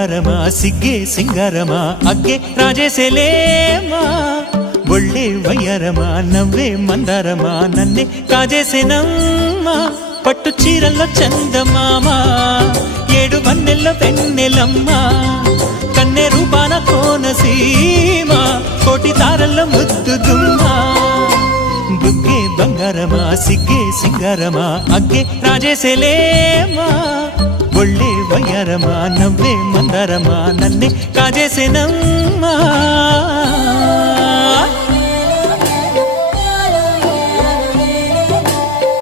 బంగారమా సిగ్గే సింగారమా అగ్గే రాజేసేలేమా ఒళ్ళే వయ్యారమా నవ్వే మందారమా నన్నే కాజేసేనమ్మా పట్టు చీరల్లో చందమామా ఏడు వన్నెల్లో వెన్నెలమ్మా కన్నె రూపాన కోనసీమ కోటి తారల్లో ముద్దుదుమ్మా బుగ్గే బంగారమా సిగ్గే సింగారమా అగ్గే రాజేసేలేమా ఒళ్ళే వయ్యారమా నవ్వే మందారమా నన్నే కాజేసేనమ్మా